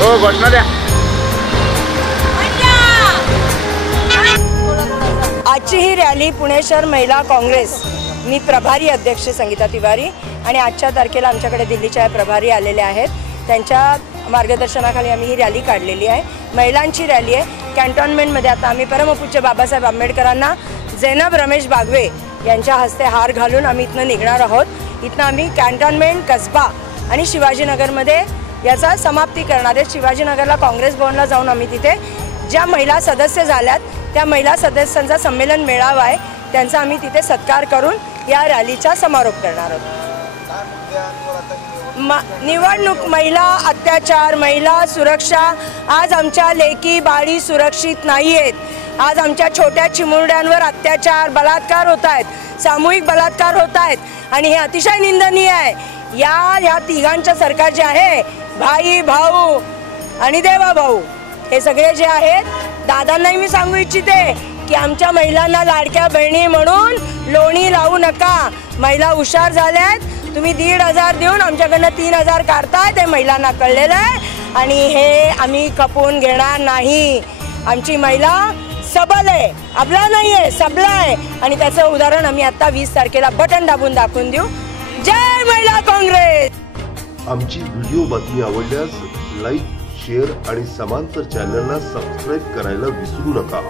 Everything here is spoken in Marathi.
हो घोषणा द्या। आजची ही रॅली पुणे शहर महिला काँग्रेस, मी प्रभारी अध्यक्ष संगीता तिवारी आणि आजच्या तारखेला आमच्याकडे दिल्लीच्या प्रभारी आलेले आहेत, त्यांच्या मार्गदर्शनाखाली आम्ही ही रॅली काढलेली आहे। महिलांची रॅली आहे। कॅन्टोन्मेंटमध्ये आता आम्ही परमपूज्य बाबासाहेब आंबेडकरांना जैनब रमेश बागवे यांच्या हस्ते हार घालून आम्ही इथनं निघणार आहोत। इथनं आम्ही कॅन्टोन्मेंट, कसबा आणि शिवाजीनगरमध्ये याचा समाप्ती करणार आहे। शिवाजीनगरला काँग्रेस भवनला जाऊन आम्ही तिथे ज्या महिला सदस्य झाल्यात त्या महिला सदस्यांचा संमेलन मेळावा आहे, त्यांचा आम्ही तिथे सत्कार करून या रॅलीचा समारोप करणार आहोत। निवडणूक, महिला अत्याचार, महिला सुरक्षा, आज आमच्या लेकी बाळी सुरक्षित नाही आहेत। आज आमच्या छोट्या चिमुरड्यांवर अत्याचार, बलात्कार होत आहेत, सामूहिक बलात्कार होत आहेत आणि हे अतिशय निंदनीय आहे। या तिघांचं सरकार जे आहे, भाई भाऊ आणि देवा भाऊ, हे सगळे जे आहेत, दादांनाही मी सांगू इच्छिते की आमच्या महिलांना लाडक्या बहिणी म्हणून लोणी लावू नका। महिला हुशार झाल्यात, तुम्ही 1,500 देऊन आमच्याकडनं 3,000 काढताय, ते महिलांना कळलेलं आहे आणि हे आम्ही खपवून घेणार नाही। आमची महिला सबल आहे, अबला नाही आहे, सबला आहे आणि त्याचं उदाहरण आम्ही आता 20 तारखेला बटन दाबून दाखवून देऊ। जय महिला काँग्रेस। आमची व्हिडिओ बातमी आवडल्यास लाईक, शेअर आणि समांतर चॅनलला सबस्क्राइब करायला विसरू नका।